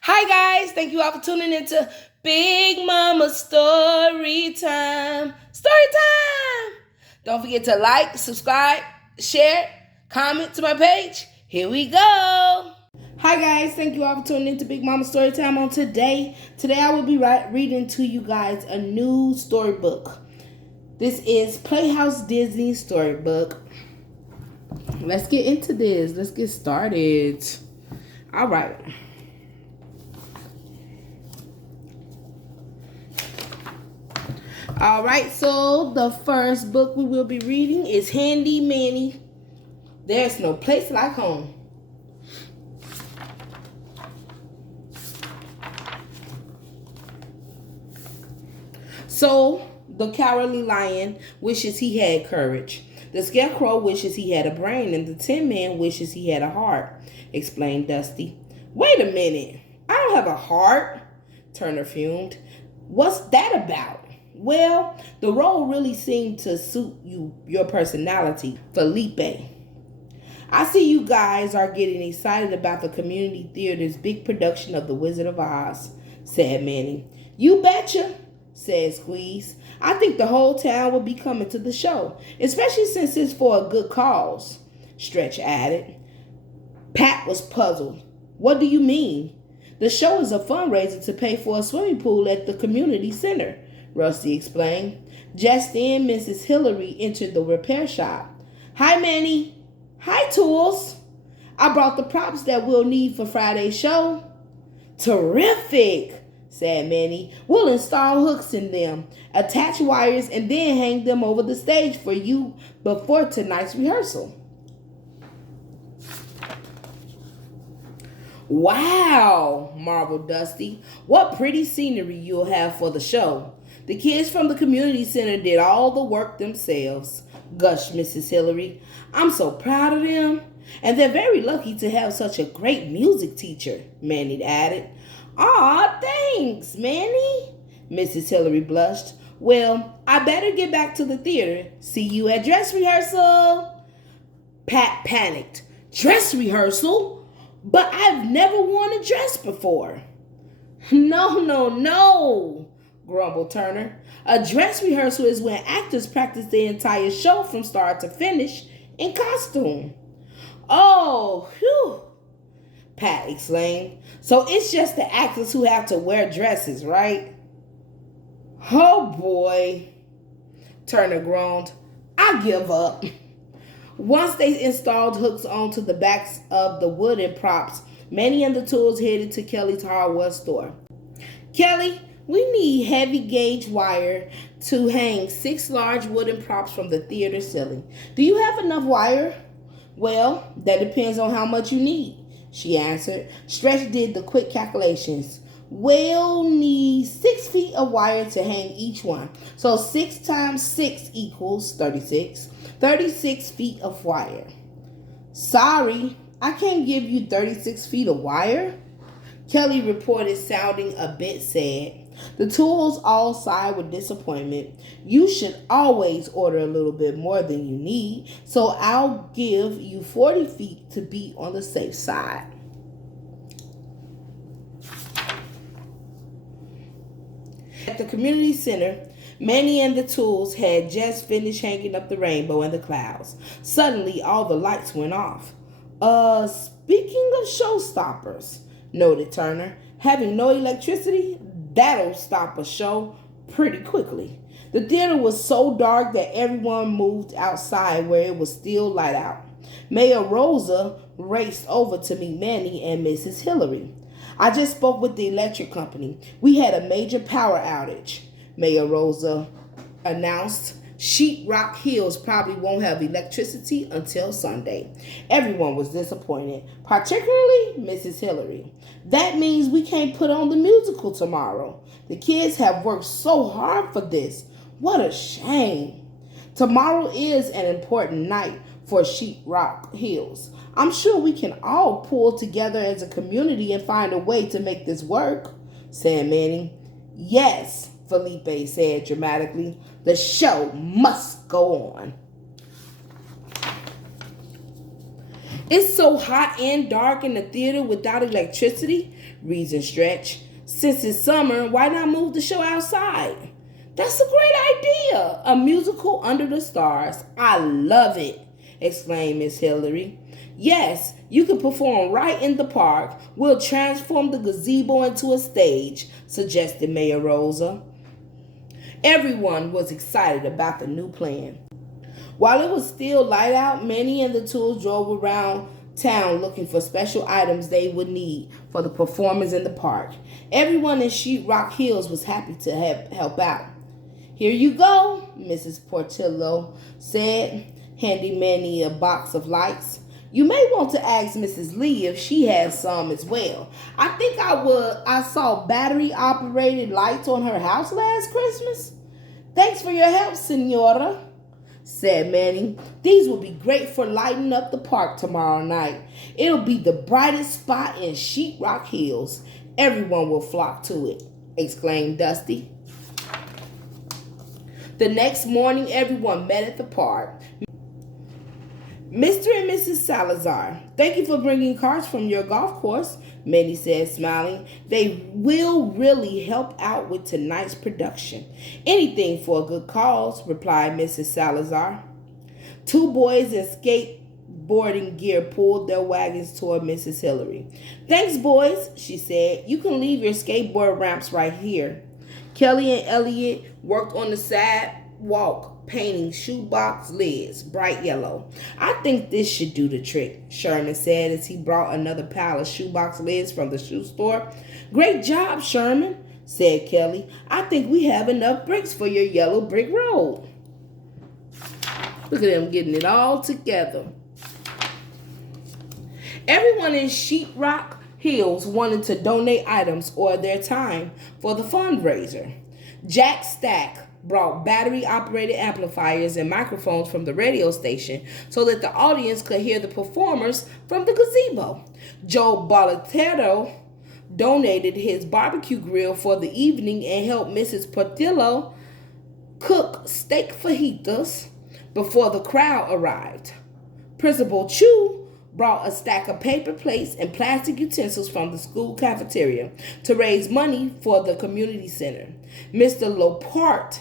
Hi guys, thank you all for tuning into Big Mama Story Time. Story time! Don't forget to like, subscribe, share, comment to my page. Here we go. Hi guys, thank you all for tuning into Big Mama Story Time on today. Today I will be reading to you guys a new storybook. This is Playhouse Disney Storybook. Let's get into this. Let's get started. All right. All right, so the first book we will be reading is Handy Manny. There's no place like home. So the Cowardly Lion wishes he had courage. The Scarecrow wishes he had a brain, and the Tin Man wishes he had a heart, explained Dusty. Wait a minute. I don't have a heart, Turner fumed. What's that about? Well, the role really seemed to suit your personality, Felipe. I see you guys are getting excited about the community theater's big production of The Wizard of Oz, said Manny. You betcha, said Squeeze. I think the whole town will be coming to the show, especially since it's for a good cause, Stretch added. Pat was puzzled. What do you mean? The show is a fundraiser to pay for a swimming pool at the community center, Rusty explained. Just then, Mrs. Hillary entered the repair shop. Hi, Manny. Hi, Tools. I brought the props that we'll need for Friday's show. Terrific, said Manny. We'll install hooks in them, attach wires, and then hang them over the stage for you before tonight's rehearsal. Wow, marveled Dusty. What pretty scenery you'll have for the show. The kids from the community center did all the work themselves, gushed Mrs. Hillary. I'm so proud of them. And they're very lucky to have such a great music teacher, Manny added. Aw, thanks, Manny, Mrs. Hillary blushed. Well, I better get back to the theater. See you at dress rehearsal. Pat panicked. Dress rehearsal? But I've never worn a dress before. No, grumbled Turner. A dress rehearsal is when actors practice the entire show from start to finish in costume. Oh, phew, Pat exclaimed. So it's just the actors who have to wear dresses, right? Oh boy, Turner groaned. I give up. Once they installed hooks onto the backs of the wooden props, Manny and the Tools headed to Kelly's hardware store. Kelly, we need heavy gauge wire to hang 6 large wooden props from the theater ceiling. Do you have enough wire? Well, that depends on how much you need, she answered. Stretch did the quick calculations. We'll need 6 feet of wire to hang each one. So 6 times 6 equals 36. 36 feet of wire. Sorry, I can't give you 36 feet of wire, Kelly reported, sounding a bit sad. The Tools all sighed with disappointment. You should always order a little bit more than you need, so I'll give you 40 feet to be on the safe side. At the community center, Manny and the Tools had just finished hanging up the rainbow in the clouds. Suddenly, all the lights went off. Speaking of showstoppers, noted Turner, having no electricity, that'll stop a show pretty quickly. The theater was so dark that everyone moved outside where it was still light out. Mayor Rosa raced over to meet Manny and Mrs. Hillary. I just spoke with the electric company. We had a major power outage, Mayor Rosa announced. Sheetrock Hills probably won't have electricity until Sunday. Everyone was disappointed, particularly Mrs. Hillary. That means we can't put on the musical tomorrow. The kids have worked so hard for this. What a shame. Tomorrow is an important night for Sheetrock Hills. I'm sure we can all pull together as a community and find a way to make this work, said Manny. Yes, Felipe said dramatically. The show must go on. It's so hot and dark in the theater without electricity, reasoned Stretch. Since it's summer, why not move the show outside? That's a great idea. A musical under the stars. I love it, exclaimed Miss Hillary. Yes, you can perform right in the park. We'll transform the gazebo into a stage, suggested Mayor Rosa. Everyone was excited about the new plan. While it was still light out, Manny and the Tools drove around town looking for special items they would need for the performance in the park. Everyone in Sheetrock Hills was happy to help out. Here you go, Mrs. Portillo said, handing Manny a box of lights. You may want to ask Mrs. Lee if she has some as well. I think I saw battery-operated lights on her house last Christmas. Thanks for your help, Senora, said Manny. These will be great for lighting up the park tomorrow night. It'll be the brightest spot in Sheetrock Hills. Everyone will flock to it, exclaimed Dusty. The next morning, everyone met at the park. Mr. and Mrs. Salazar, thank you for bringing carts from your golf course, Manny said, smiling. They will really help out with tonight's production. Anything for a good cause, replied Mrs. Salazar. Two boys in skateboarding gear pulled their wagons toward Mrs. Hillary. Thanks, boys, she said. You can leave your skateboard ramps right here. Kelly and Elliot worked on the sidewalk, painting shoebox lids bright yellow. I think this should do the trick, Sherman said as he brought another pile of shoebox lids from the shoe store. Great job, Sherman, said Kelly. I think we have enough bricks for your yellow brick road. Look at them getting it all together. Everyone in Sheetrock Hills wanted to donate items or their time for the fundraiser. Jack Stack brought battery-operated amplifiers and microphones from the radio station so that the audience could hear the performers from the gazebo. Joe Balatero donated his barbecue grill for the evening and helped Mrs. Portillo cook steak fajitas before the crowd arrived. Principal Chu brought a stack of paper plates and plastic utensils from the school cafeteria to raise money for the community center. Mr. Lopart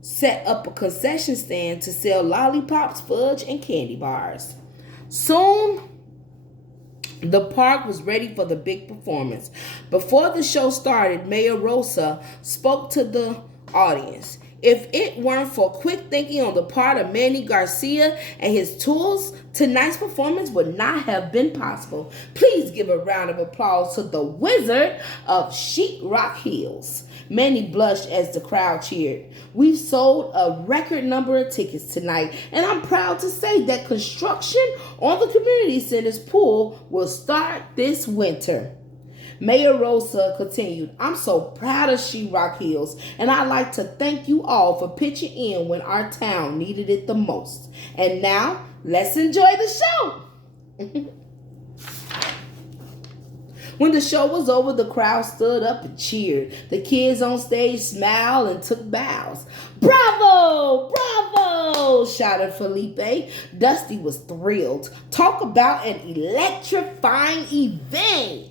set up a concession stand to sell lollipops, fudge, and candy bars. Soon, the park was ready for the big performance. Before the show started, Mayor Rosa spoke to the audience. If it weren't for quick thinking on the part of Manny Garcia and his tools, tonight's performance would not have been possible. Please give a round of applause to the Wizard of Sheetrock Hills. Manny blushed as the crowd cheered. We've sold a record number of tickets tonight, and I'm proud to say that construction on the community center's pool will start this winter. Mayor Rosa continued, I'm so proud of Sheetrock Hills, and I'd like to thank you all for pitching in when our town needed it the most. And now, let's enjoy the show. When the show was over, the crowd stood up and cheered. The kids on stage smiled and took bows. Bravo! Bravo! Shouted Felipe. Dusty was thrilled. Talk about an electrifying evening.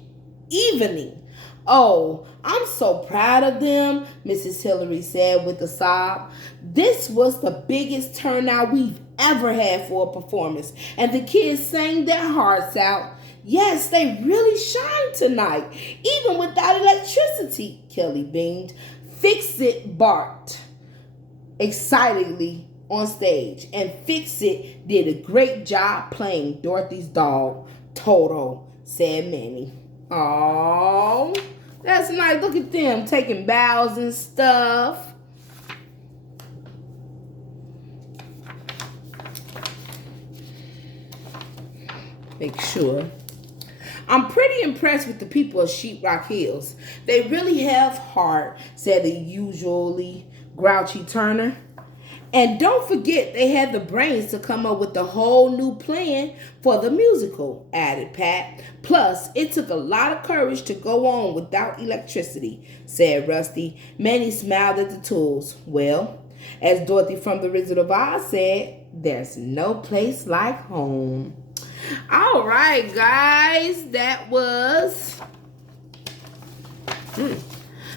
Oh, I'm so proud of them, Mrs. Hillary said with a sob. This was the biggest turnout we've ever had for a performance, and the kids sang their hearts out. Yes, they really shine tonight, even without electricity, Kelly beamed. Fix It barked excitedly on stage, and Fix It did a great job playing Dorothy's dog, Toto, said Manny. Oh, that's nice. Look at them taking bows and stuff. Make sure. I'm pretty impressed with the people of Sheetrock Hills. They really have heart, said the usually grouchy Turner. And don't forget they had the brains to come up with a whole new plan for the musical, added Pat. Plus, it took a lot of courage to go on without electricity, said Rusty. Manny smiled at the tools. Well, as Dorothy from The Wizard of Oz said, there's no place like home. All right, guys, that was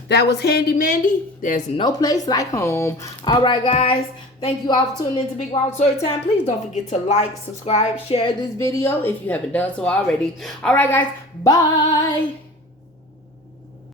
That was Handy Mandy. There's no place like home. All right, guys. Thank you all for tuning in to Big Wild Storytime. Please don't forget to like, subscribe, share this video if you haven't done so already. All right, guys. Bye.